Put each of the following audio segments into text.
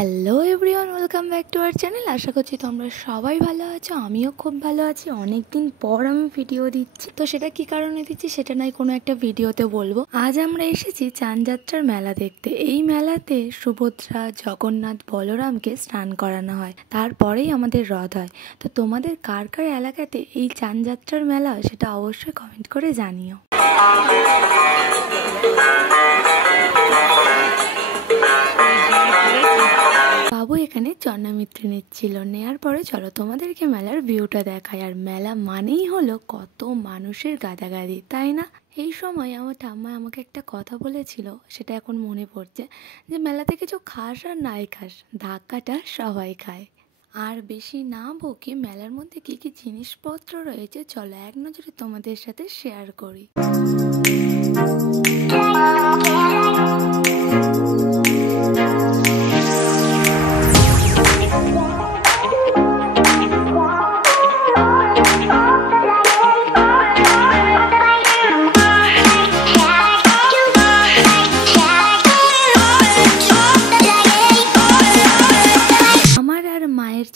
Hello everyone, welcome back to our channel. আশা করছি তোমরা সবাই ভালো আছো। আমিও খুব ভালো আছি। অনেক দিন পর আমি ভিডিও দিচ্ছি, তো সেটা কি কারণে দিচ্ছি সেটা নয় কোনো একটা ভিডিওতে বলবো। আজ আমরা এসেছি চানযাত্রার মেলা দেখতে। এই মেলাতে সুভদ্রা, জগন্নাথ, বলরামকে স্নান করানো হয়, তারপরেই আমাদের রথ হয়। তো তোমাদের কার কার এলাকাতে এই চানযাত্রার মেলা হয় সেটা অবশ্যই কমেন্ট করে জানিও। বাবু এখানে জন্মমিত্রি নিচ্ছিল, নেয়ার পরে চলো তোমাদেরকে মেলার ভিউটা দেখায়। আর মেলা মানেই হলো কত মানুষের গাদাগাদি, তাই না? এই সময় আমার ঠাম্মা আমাকে একটা কথা বলেছিল, সেটা এখন মনে পড়ছে, যে মেলাতে কিছু খাস আর নাই খাস, ধাক্কাটা সবাই খায়। আর বেশি না বকে মেলার মধ্যে কি কি জিনিসপত্র রয়েছে চলো এক নজরে তোমাদের সাথে শেয়ার করি।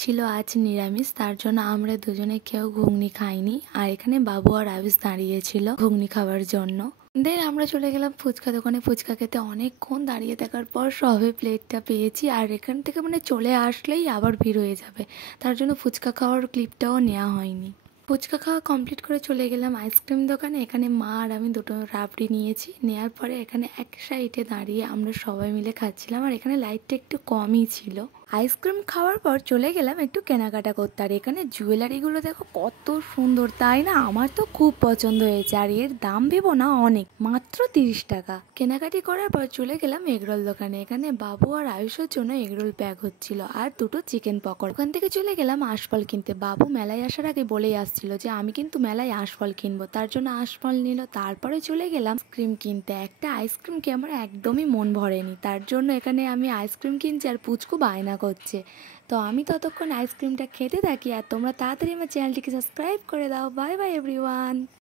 ছিল আজ নিরামিষ, তার জন্য আমরা দুজনে কেউ ঘুগনি খাইনি। আর এখানে বাবু আর আবিস দাঁড়িয়েছিল ঘুগনি খাওয়ার জন্য। দেন আমরা চলে গেলাম ফুচকা দোকানে। ফুচকা খেতে অনেকক্ষণ দাঁড়িয়ে থাকার পর সবে প্লেটটা পেয়েছি। আর এখান থেকে চলে আসলেই আবার ভিড় হয়ে যাবে, তার জন্য ফুচকা খাওয়ার ক্লিপটাও নেওয়া হয়নি। ফুচকা খাওয়া কমপ্লিট করে চলে গেলাম আইসক্রিম দোকানে। এখানে মা আর আমি দুটো রাবড়ি নিয়েছি। নেওয়ার পরে এখানে এক সাইডে দাঁড়িয়ে আমরা সবাই মিলে খাচ্ছিলাম। আর এখানে লাইটটা একটু কমই ছিল। আইসক্রিম খাওয়ার পর চলে গেলাম একটু কেনাকাটা করতে। আর এখানে জুয়েলারিগুলো দেখো কত সুন্দর, তাই না? আমার তো খুব পছন্দ হয়েছে। আর এর দাম ভেবো না, অনেক, মাত্র 30 টাকা। কেনাকাটি করার পর চলে গেলাম এগরোল দোকানে। এখানে বাবু আর আয়ুষের জন্য এগরোল প্যাক হচ্ছিল, আর দুটো চিকেন পকোড়া। ওখান থেকে চলে গেলাম আশফল কিনতে। বাবু মেলায় আসার আগে বলেই আসছিল যে আমি কিন্তু মেলায় আশফল কিনবো, তার জন্য আশফল নিল। তারপরে চলে গেলাম আইসক্রিম কিনতে। একটা আইসক্রিমকে আমার একদমই মন ভরেনি, তার জন্য এখানে আমি আইসক্রিম কিনছি আর পুচকু বায়না করছে। তো আমি ততক্ষণ আইসক্রিমটা খেতে থাকি, আর তোমরা তাড়াতাড়ি আমার চ্যানেলটিকে সাবস্ক্রাইব করে দাও। Bye bye everyone.